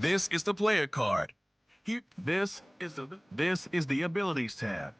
This is the player card. Here, this is the abilities tab.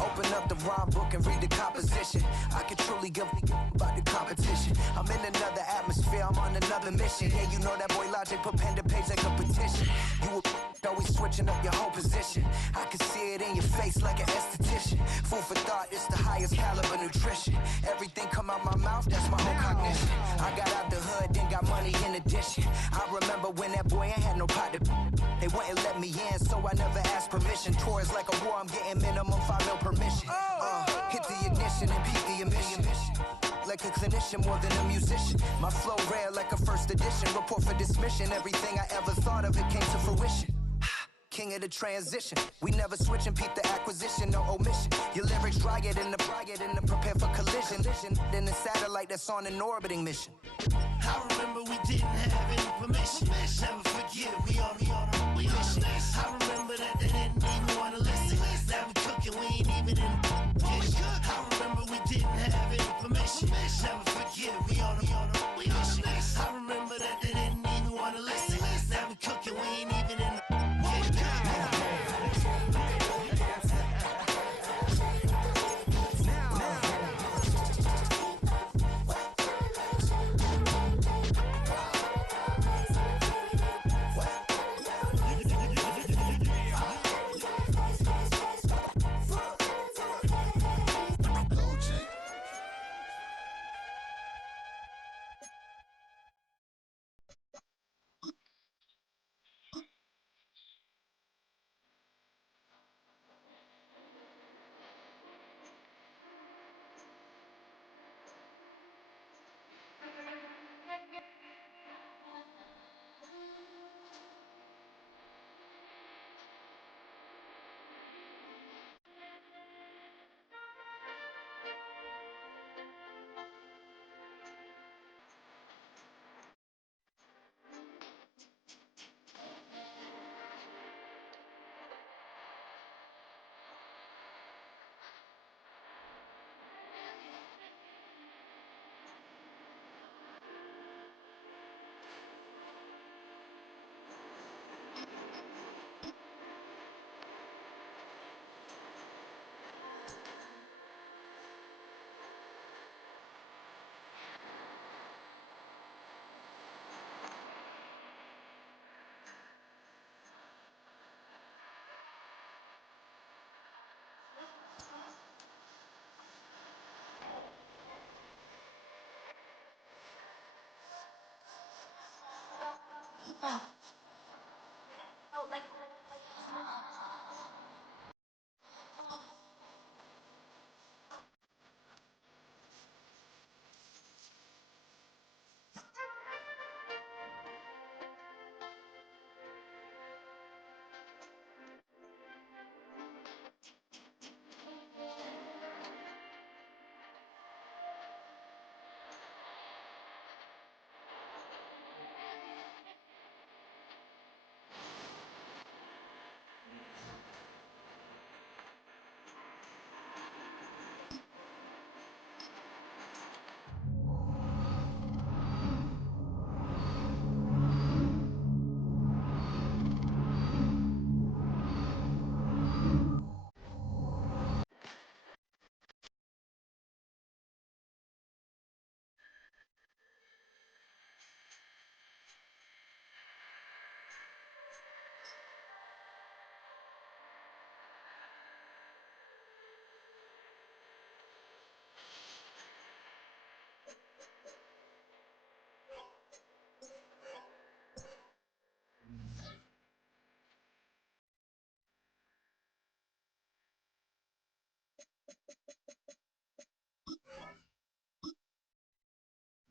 Open up the rhyme book and read the composition. I can truly give about the competition. I'm in another atmosphere, I'm on another mission. Yeah, you know that boy Logic put pen to page like a petition. You always switching up your whole position. I can see it in your face like an esthetician. Food for thought, it's the highest caliber nutrition. Everything come out my mouth, that's my own cognition. I got out the hood, then got money in addition. I remember when that boy ain't had no pot to. They wouldn't let me in, so I never asked permission. Tours like a war, I'm getting minimum 5 mil permission. Hit the ignition and peak the emission. Like a clinician more than a musician. My flow rare like a first edition. Report for dismission. Everything I ever thought of, it came to fruition. King of the transition. We never switch and peep the acquisition, no omission. Your lyrics dry it in the prepare for collision. Then the satellite that's on an orbiting mission. I remember we didn't have any permission. Never forget we on a mission. I remember that they didn't even want to listen. Now we cooking, we ain't even in the kitchen. I remember we didn't have any permission. Never forget we on a mission. I remember that they didn't even want to listen. Now we cooking, we ain't even in the kitchen.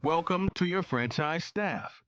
Welcome to your franchise staff.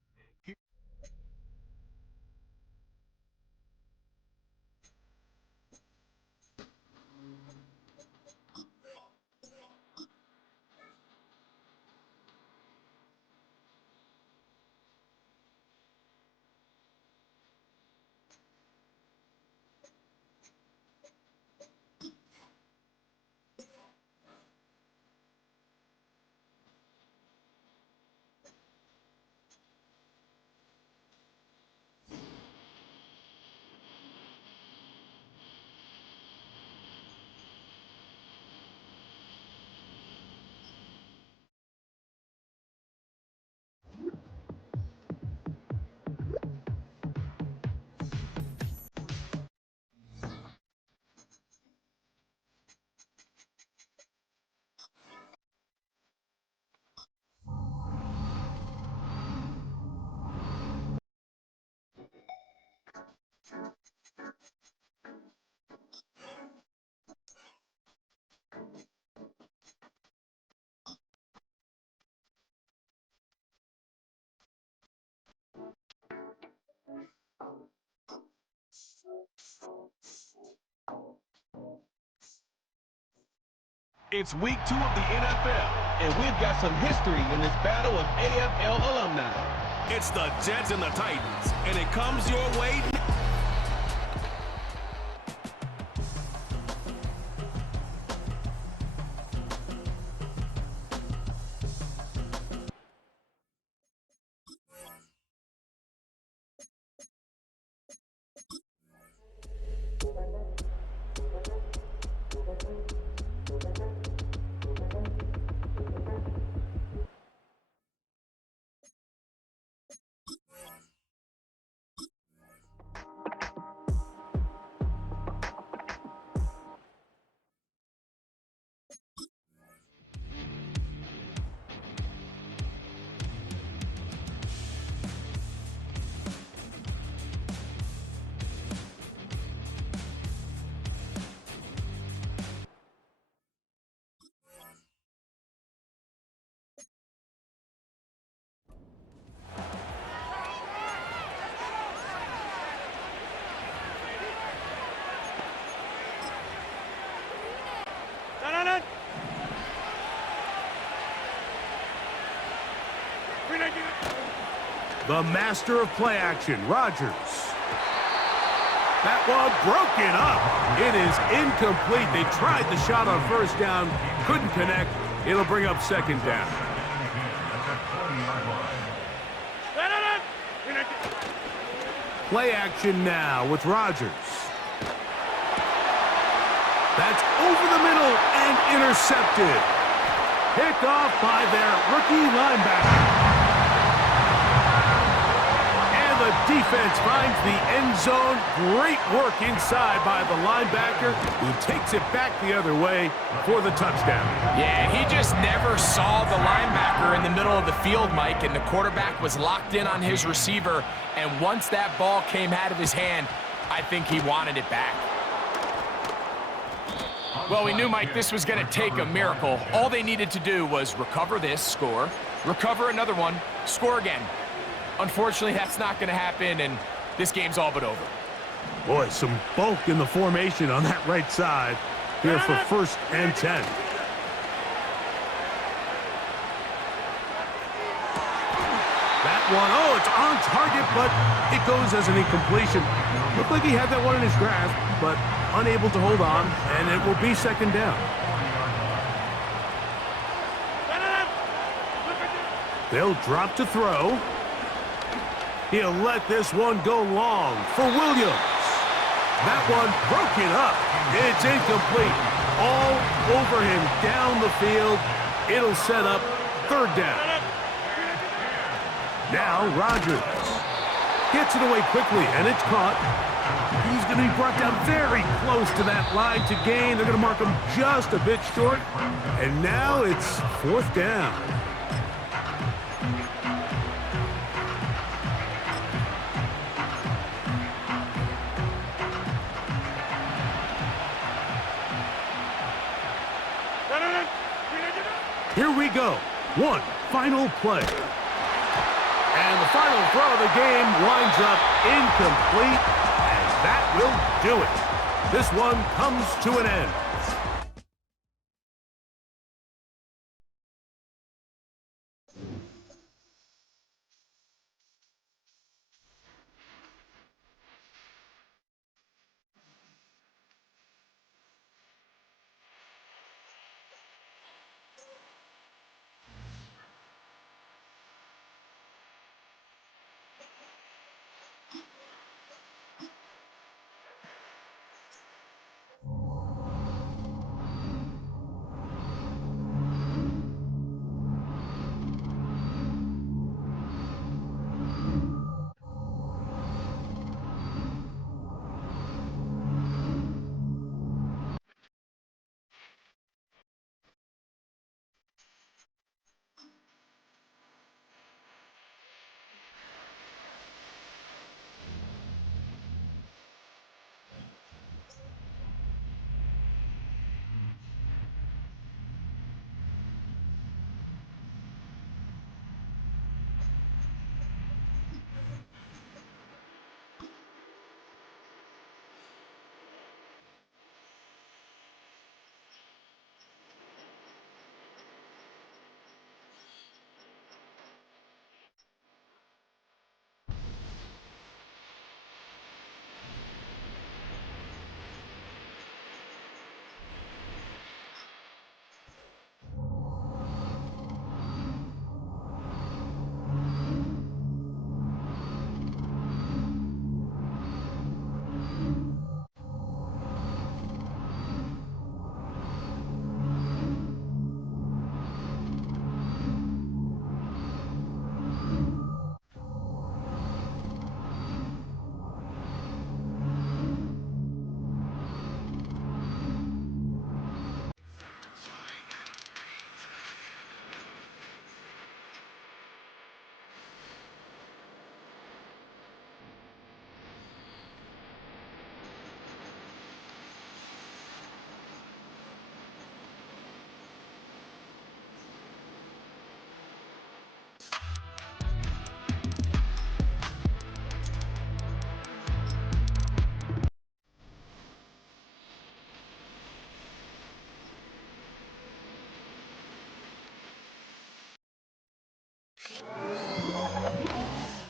It's week 2 of the NFL, and we've got some history in this battle of AFL alumni. It's the Jets and the Titans, and it comes your way. The master of play action, Rodgers. That one broken up. It is incomplete. They tried the shot on first down, couldn't connect. It'll bring up second down. Play action now with Rodgers. That's over the middle and intercepted. Picked off by their rookie linebacker. The defense finds the end zone. Great work inside by the linebacker, who takes it back the other way for the touchdown. Yeah, he just never saw the linebacker in the middle of the field, Mike, and the quarterback was locked in on his receiver, and once that ball came out of his hand, I think he wanted it back. Well, we knew, Mike, this was going to take a miracle. All they needed to do was recover this, score, recover another one, score again. Unfortunately, that's not going to happen, and this game's all but over. Boy, some bulk in the formation on that right side here for 1st and 10. That one, oh, it's on target, but it goes as an incompletion. Looked like he had that one in his grasp, but unable to hold on, and it will be second down. They'll drop to throw. He'll let this one go long for Williams. That one broken up. It's incomplete. All over him down the field. It'll set up third down. Now Rodgers gets it away quickly, and it's caught. He's going to be brought down very close to that line to gain. They're going to mark him just a bit short. And now it's 4th down. Here we go. 1 final play. And the final throw of the game winds up incomplete, and that will do it. This one comes to an end.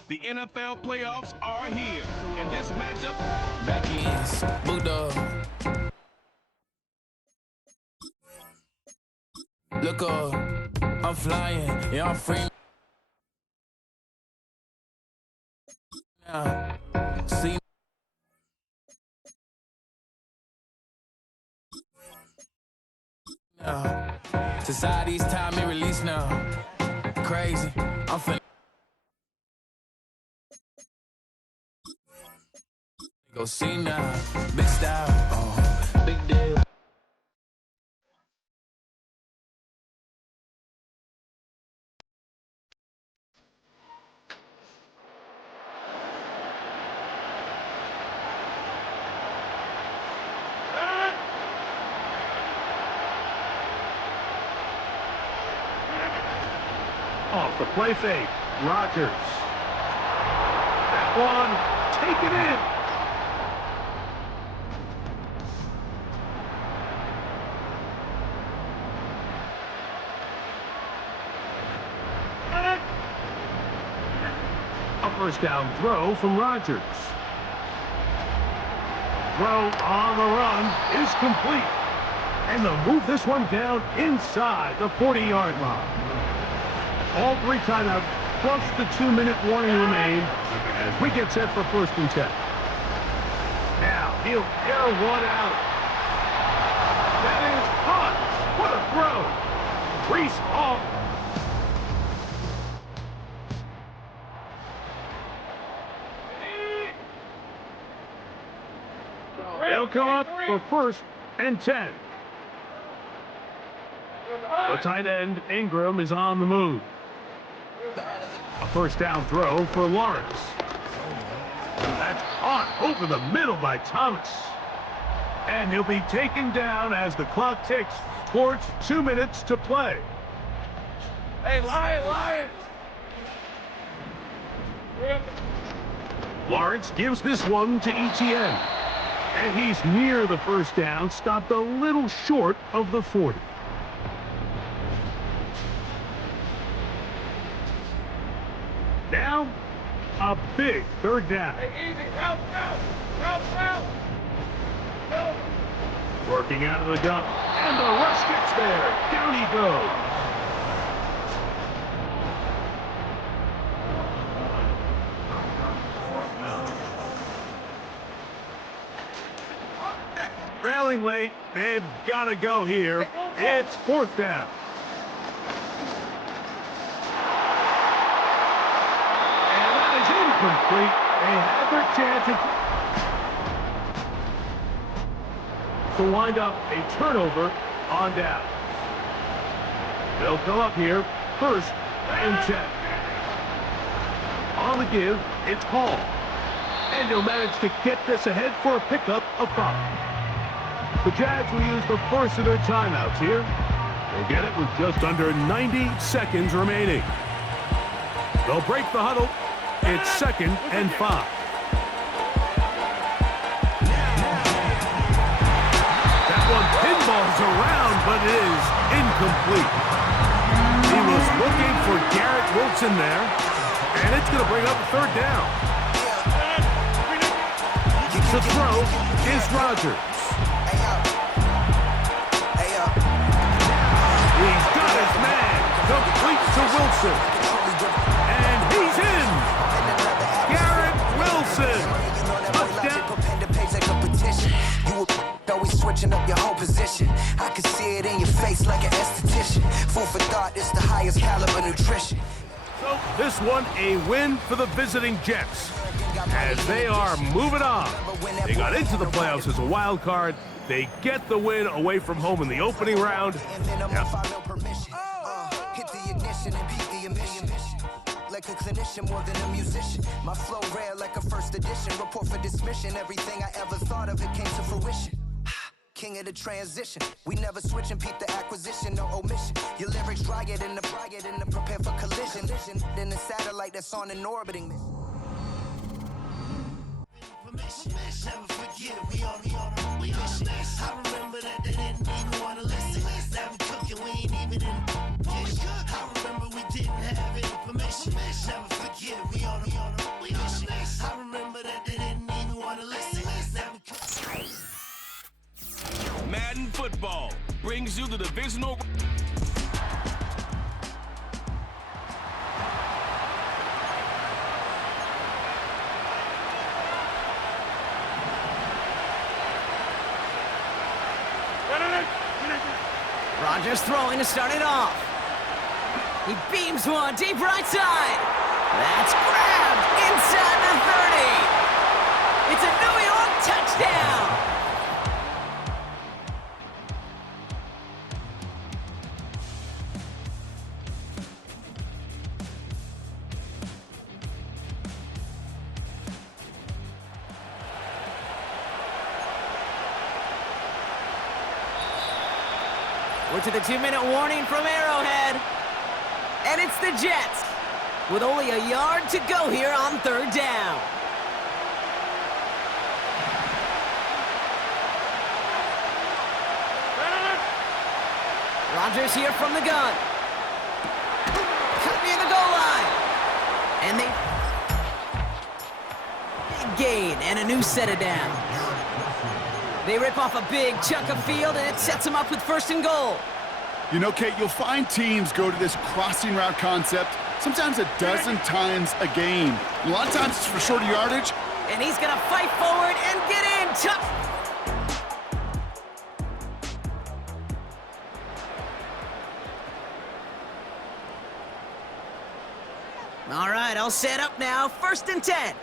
The NFL playoffs are here, and this matchup... Back ends, Bulldog. Look up, I'm flying, yeah, I'm free now. See now. Society's time and release now. Crazy, I'm finna go see now. Big style, big deal. Off the play fake, Rodgers. That one, taken in. A first down throw from Rodgers. Throw on the run is complete. And they'll move this one down inside the 40-yard line. All three timeouts plus the 2-minute warning remain as we get set for 1st and 10. Now he'll air one out. That is caught. What a throw. Reese Hall. They'll come up for 1st and 10. The tight end, Ingram, is on the move. A first down throw for Lawrence. That's caught over the middle by Thomas. And he'll be taken down as the clock ticks towards 2 minutes to play. Hey, Lion! Lawrence gives this one to ETN. And he's near the first down, stopped a little short of the 40. Now, a big third down. Hey, easy, help! Help! Working out of the gun, and the rush gets there. Down he goes. Railing late, they've got to go here. It's fourth down. And that is incomplete. They had their chance to wind up a turnover on down. They'll come up here first and 10. On the give, it's Hall. And he'll manage to get this ahead for a pickup of 5. The Jags will use the first of their timeouts here. They'll get it with just under 90 seconds remaining. They'll break the huddle. It's 2nd and 5. That one pinballs around, but it is incomplete. He was looking for Garrett Wilson there, and it's going to bring up a third down. The throw is Rodgers. He's got his man, complete to Wilson. And he's in. Garrett Wilson. Touchdown. You always switching up your whole position. I can see it in your face like an esthetician. Food for thought, it's the highest caliber nutrition. So this one a win for the visiting Jets, as they are moving on. They got into the playoffs as a wild card. They get the win away from home in the opening round. Hit the ignition and beat the emission. Like a clinician more than a musician. My flow rare like a first edition. Report for dismission. Everything I ever thought of, it came to fruition. King of the transition. We never switch and peep the acquisition, no omission. Your lyrics dry it in the prepare for collision. Then the satellite that's on an orbiting mission. Never forget, we on this. I remember that they didn't even wanna listen. Now we cooking, we ain't even in. I remember we didn't have any permission. Never forget, we on this. I remember that they didn't even wanna listen. Now we cooking. Madden Football brings you the divisional. Rodgers throwing to start it off. He beams one deep right side. That's grabbed inside the 30. It's a New York touchdown. We're to the 2-minute warning from Arrowhead. And it's the Jets, with only a yard to go here on third down. Rodgers here from the gun. Cut near the goal line. And they... big gain and a new set of downs. They rip off a big chunk of field, and it sets them up with 1st and goal. You know, Kate, you'll find teams go to this crossing route concept sometimes a dozen times a game. A lot of times it's for shorter yardage. And he's going to fight forward and get in. Tough. All right, all set up now. 1st and 10.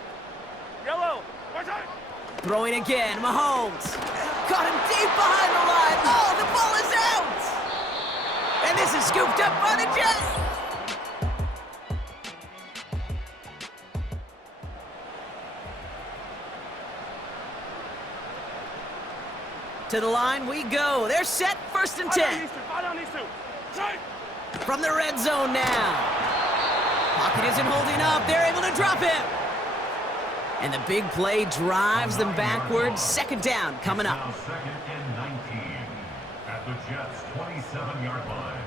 Yellow. Throwing again, Mahomes. Got him deep behind the line. Oh, the ball is out. And this is scooped up by the Jets. To the line we go. They're set, 1st and 10. From the red zone now. Pocket isn't holding up. They're able to drop him. And the big play drives them backwards. Second down coming up. Now second and 19 at the Jets' 27-yard line.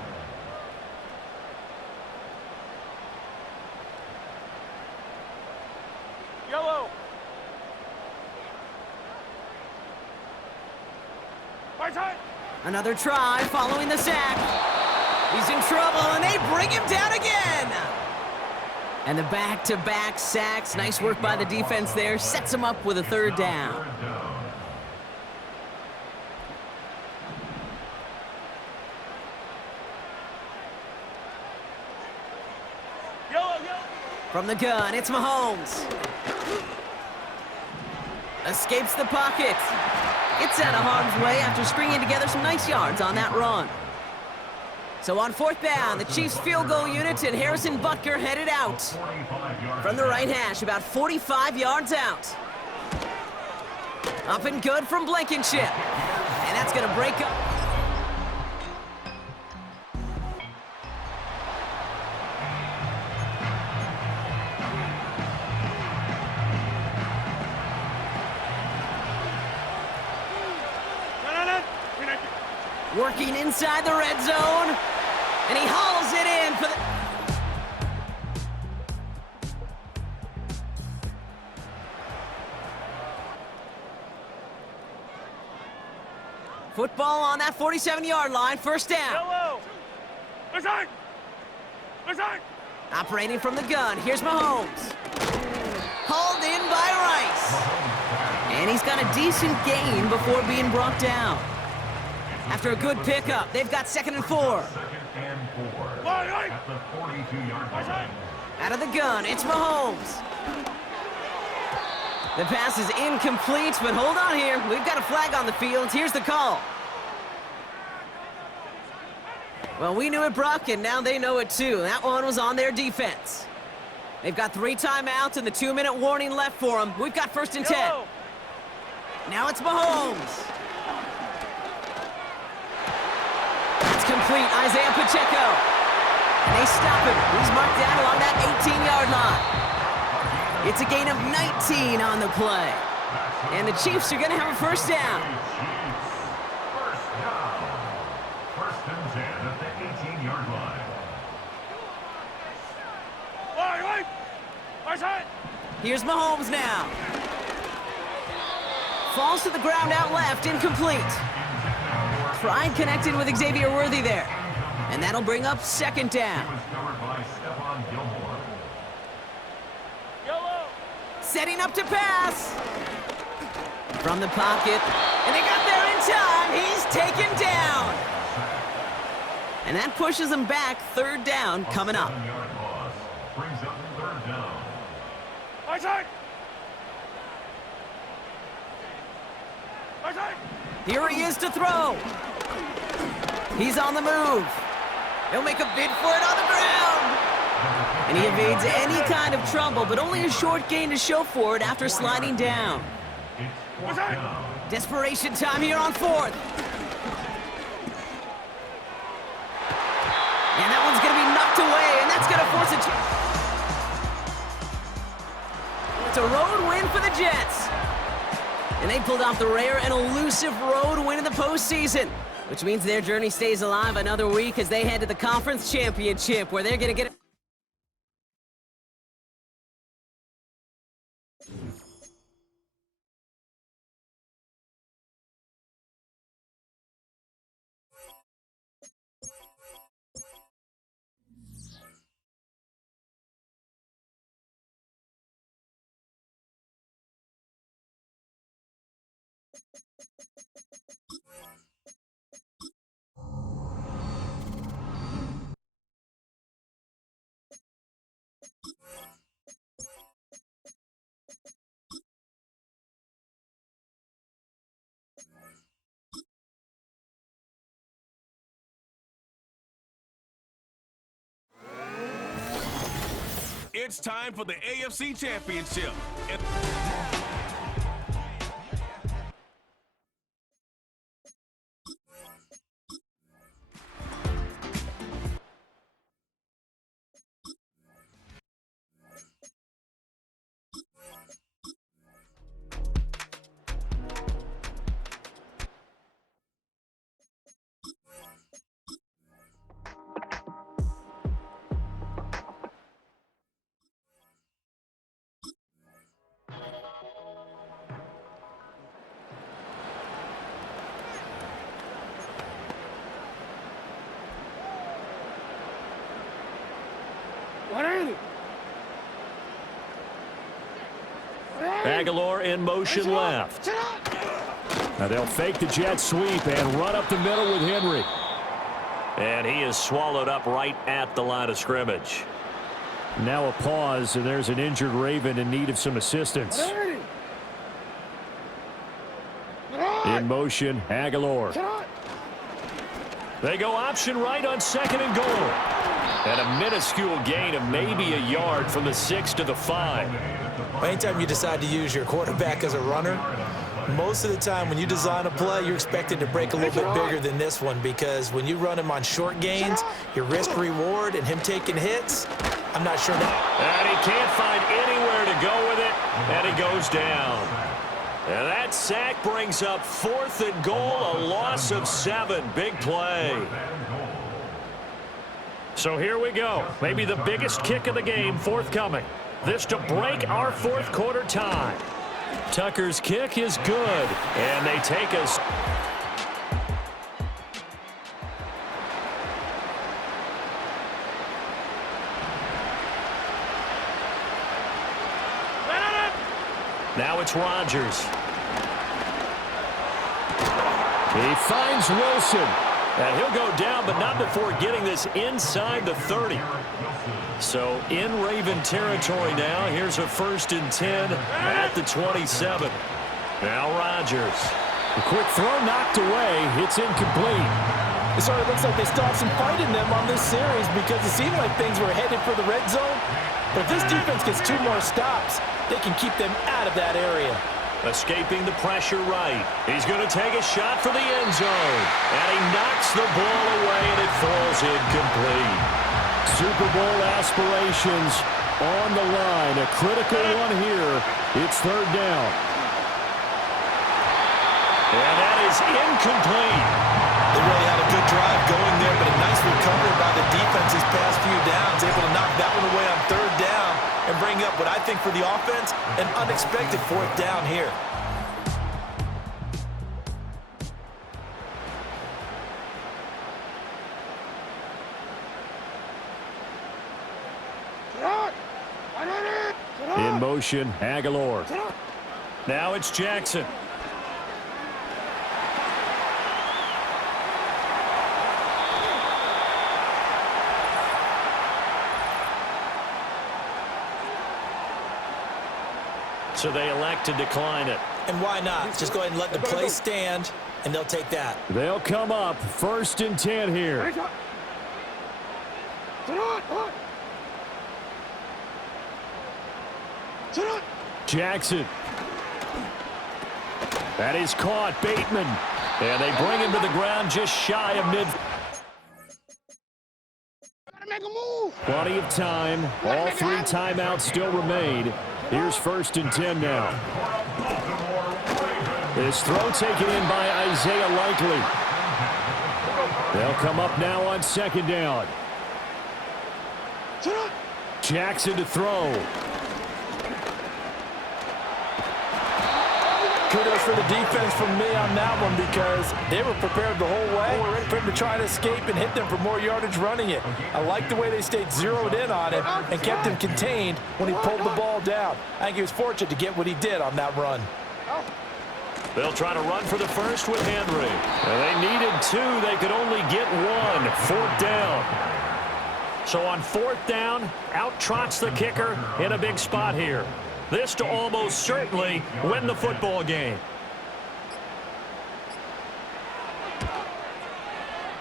Yellow. Right side. Another try following the sack. He's in trouble, and they bring him down again. And the back-to-back sacks. Nice work by the defense there. Sets him up with a third down. From the gun, it's Mahomes. Escapes the pocket. Gets out of harm's way after stringing together some nice yards on that run. So on fourth down, the Chiefs field goal unit and Harrison Butker headed out. From the right hash, about 45 yards out. Up and good from Blankenship. And that's going to break up. Working inside the red zone, and he hauls it in for the... Football on that 47-yard line, first down. Operating from the gun, here's Mahomes. Hauled in by Rice. And he's got a decent gain before being brought down. After a good pickup, they've got 2nd and 4. 2nd and 4 at the 42-yard line. Out of the gun, it's Mahomes. The pass is incomplete, but hold on here. We've got a flag on the field. Here's the call. Well, we knew it, Brock, and now they know it too. That one was on their defense. They've got 3 timeouts and the 2-minute warning left for them. We've got 1st and 10. Now it's Mahomes. It's complete, Isaiah Pacheco. And they stop him. He's marked down along that 18-yard line. It's a gain of 19 on the play. And the Chiefs are going to have a first down. First down. 1st and 10 at the 18-yard line. Here's Mahomes now. Falls to the ground out left, incomplete. Tried connecting with Xavier Worthy there. And that'll bring up 2nd down. Setting up to pass. From the pocket. And they got there in time. He's taken down. And that pushes him back. 3rd down coming up. Brings up 3rd down. Here he is to throw. He's on the move. He'll make a bid for it on the ground. And he evades any kind of trouble, but only a short gain to show for it after sliding down. Desperation time here on 4th. And that one's going to be knocked away, and that's going to force it. It's a road win for the Jets. And they pulled off the rare and elusive road win in the postseason, which means their journey stays alive another week as they head to the conference championship, where they're going to get it. It's time for the AFC Championship. Aguilar in motion left. Now they'll fake the jet sweep and run up the middle with Henry. And he is swallowed up right at the line of scrimmage. Now a pause, and there's an injured Raven in need of some assistance. In motion, Aguilar. They go option right on 2nd and goal. And a minuscule gain of maybe a yard from the 6 to the 5. Anytime you decide to use your quarterback as a runner, most of the time when you design a play, you're expected to break a little bit bigger than this one, because when you run him on short gains, your risk reward and him taking hits, I'm not sure that. And he can't find anywhere to go with it, and he goes down. And that sack brings up 4th and goal, a loss of 7. Big play. So here we go. Maybe the biggest kick of the game forthcoming. This to break our 4th quarter tie. Tucker's kick is good, and they take us. Now it's Rodgers. He finds Wilson, and he'll go down, but not before getting this inside the 30. So in Raven territory now. Here's a 1st and 10 at the 27. Now Rodgers. A quick throw knocked away. It's incomplete. It sort of looks like they still have some fight in them on this series, because it seemed like things were headed for the red zone. But if this defense gets 2 more stops, they can keep them out of that area. Escaping the pressure right. He's going to take a shot for the end zone. And he knocks the ball away, and it falls incomplete. Super Bowl aspirations on the line. A critical one here. It's 3rd down. And that is incomplete. They really had a good drive going there, but a nice recovery by the defense these past few downs. Able to knock that one away on 3rd down and bring up what I think for the offense, an unexpected 4th down here. In motion, Aguilar. Now it's Jackson. So they elect to decline it. And why not? Just go ahead and let the play stand, and they'll take that. They'll come up 1st and 10 here. Jackson. That is caught. Bateman. And they bring him to the ground just shy of mid. Plenty of time. All 3 timeouts still remain. Here's 1st and 10 now. This throw taken in by Isaiah Likely. They'll come up now on 2nd down. Jackson to throw. Kudos for the defense from me on that one, because they were prepared the whole way for him to try to escape and hit them for more yardage running it. I like the way they stayed zeroed in on him and kept him contained when he pulled the ball down. I think he was fortunate to get what he did on that run. They'll try to run for the 1st with Henry. And they needed 2. They could only get 1. 4th down. So on 4th down, out trots the kicker in a big spot here. This to almost certainly win the football game.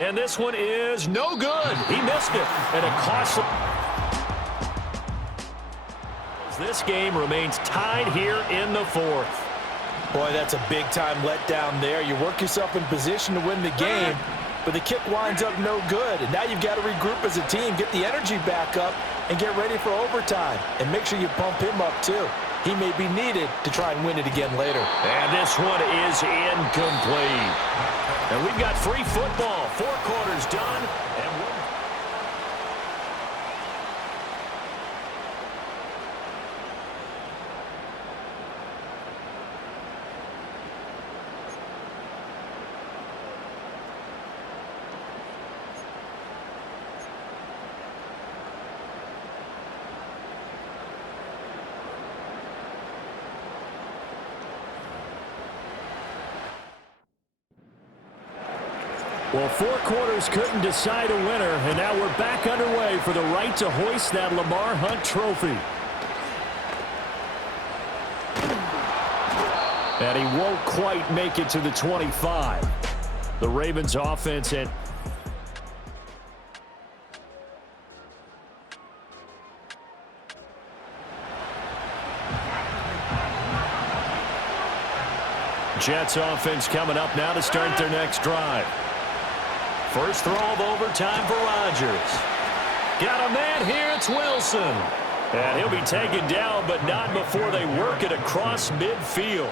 And this one is no good. He missed it. And a costly. This game remains tied here in the 4th. Boy, that's a big-time letdown there. You work yourself in position to win the game, but the kick winds up no good. And now you've got to regroup as a team, get the energy back up, and get ready for overtime. And make sure you pump him up, too. He may be needed to try and win it again later. And this one is incomplete. And we've got free football. 4 quarters done. And Well, 4 quarters couldn't decide a winner, and now we're back underway for the right to hoist that Lamar Hunt trophy. And he won't quite make it to the 25. The Ravens offense at Jets offense coming up now to start their next drive. First throw of overtime for Rodgers. Got a man here, it's Wilson. And he'll be taken down, but not before they work it across midfield.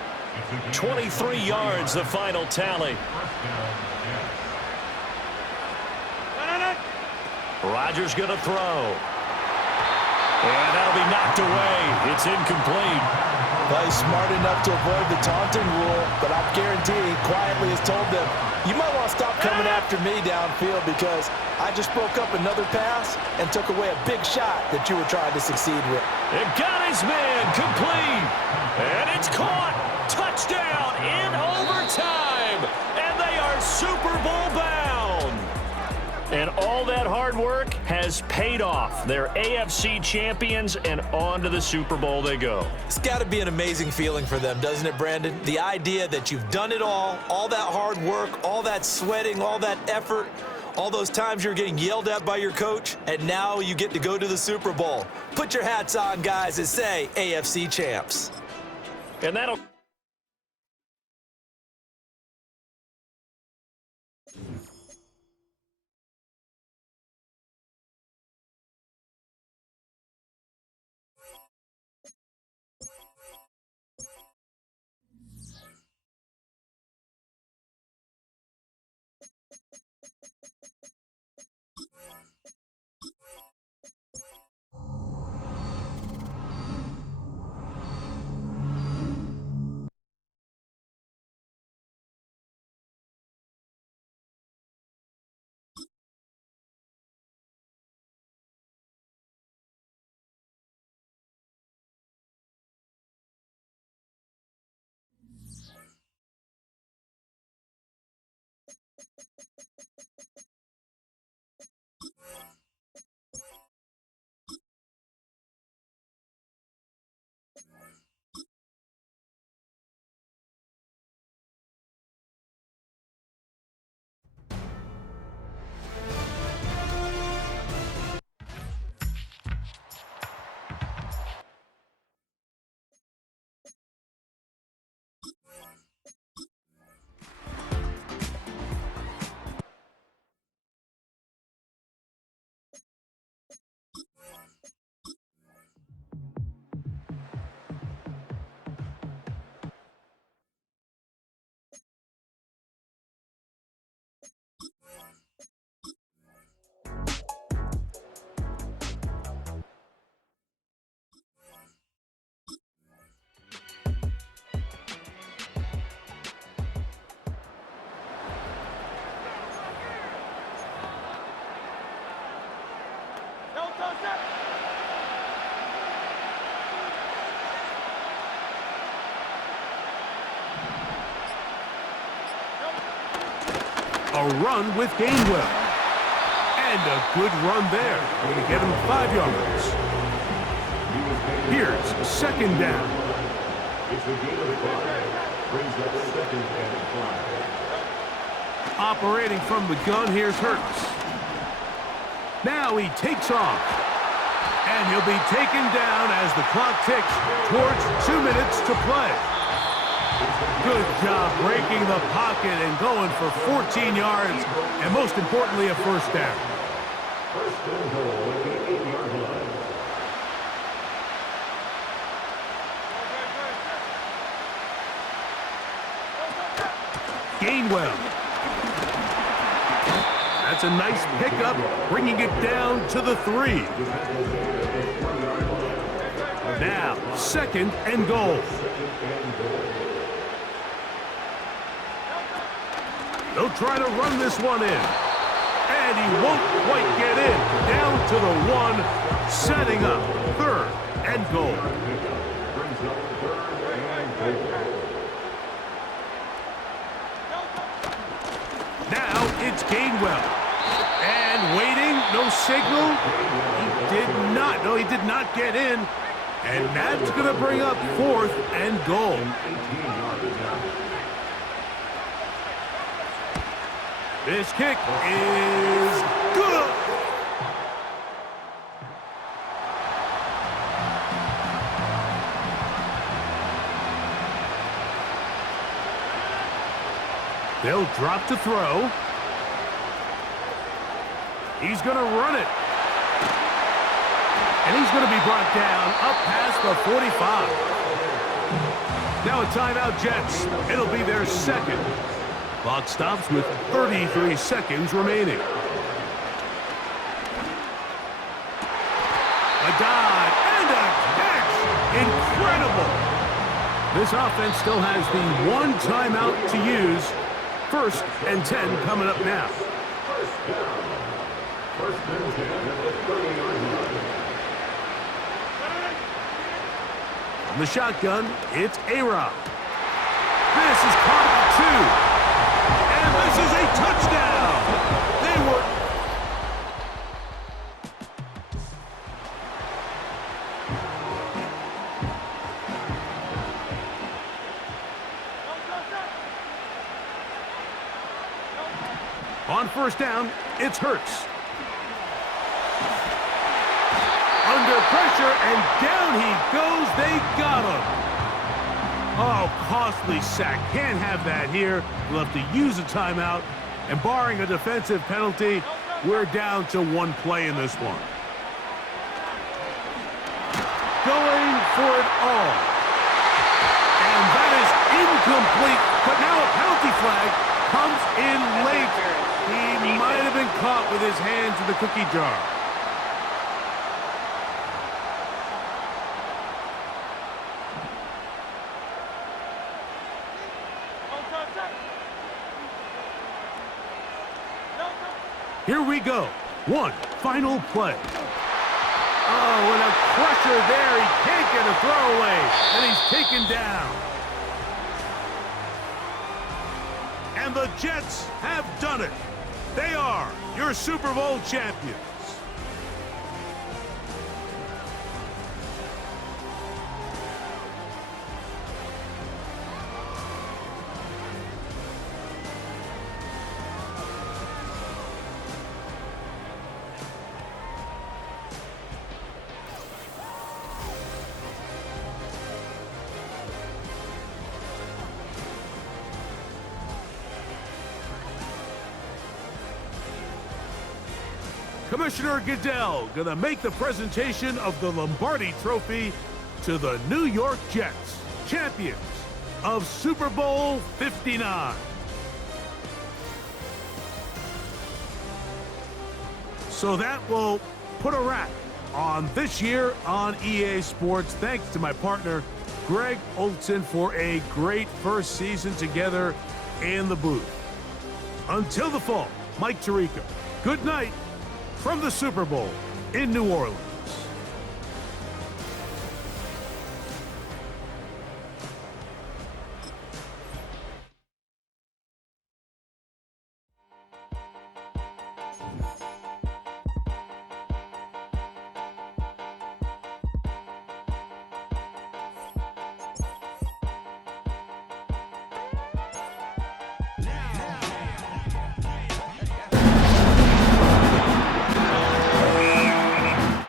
23 yards, the final tally. Rodgers going to throw. And that'll be knocked away. It's incomplete. Well, he's smart enough to avoid the taunting rule, but I guarantee he quietly has told them, you might want to stop coming after me downfield because I just broke up another pass and took away a big shot that you were trying to succeed with. It got his man complete. And it's caught. Touchdown in overtime. And they are Super Bowl bound. And all that hard work has paid off. They're AFC champions, and on to the Super Bowl they go. It's got to be an amazing feeling for them, doesn't it, Brandon? The idea that you've done it all that hard work, all that sweating, all that effort, all those times you're getting yelled at by your coach, and now you get to go to the Super Bowl. Put your hats on, guys, and say AFC champs. And that'll... A run with Gainwell. And a good run there. Going to get him 5 yards. Here's second down. Operating from the gun, here's Hurts. Now he takes off. And he'll be taken down as the clock ticks towards 2 minutes to play. Good job breaking the pocket and going for 14 yards, and most importantly, a first down. First and goal at the 8-yard line. Gainwell. That's a nice pickup, bringing it down to the 3. Now, second and goal. They'll try to run this one in. And he won't quite get in. Down to the 1, setting up third and goal. Now it's Gainwell. And waiting, no signal. He did not get in. And that's going to bring up 4th and goal. This kick is good. They'll drop to throw. He's going to run it. And he's going to be brought down up past the 45. Now a timeout, Jets. It'll be their second. Clock stops with 33 seconds remaining. A dive and a catch. Incredible. This offense still has the one timeout to use. 1st and 10 coming up now. First and 10 at the 39-yard line. From the shotgun, it's A-Rod. This is caught at 2. And this is a touchdown. They were... On 1st down, it's Hurts. Under pressure, and down he goes. They got him. Oh, costly sack. Can't have that here. We'll have to use a timeout. And barring a defensive penalty, we're down to 1 play in this one. Going for it all. And that is incomplete. But now a penalty flag comes in late. He might have been caught with his hands in the cookie jar. Here we go. One final play. Oh, and a crusher there. He can't get a throwaway, and he's taken down. And the Jets have done it. They are your Super Bowl champions. Commissioner Goodell gonna make the presentation of the Lombardi Trophy to the New York Jets, champions of Super Bowl 59. So that will put a wrap on this year on EA Sports. Thanks to my partner, Greg Olson, for a great first season together in the booth. Until the fall, Mike Tirico, good night from the Super Bowl in New Orleans.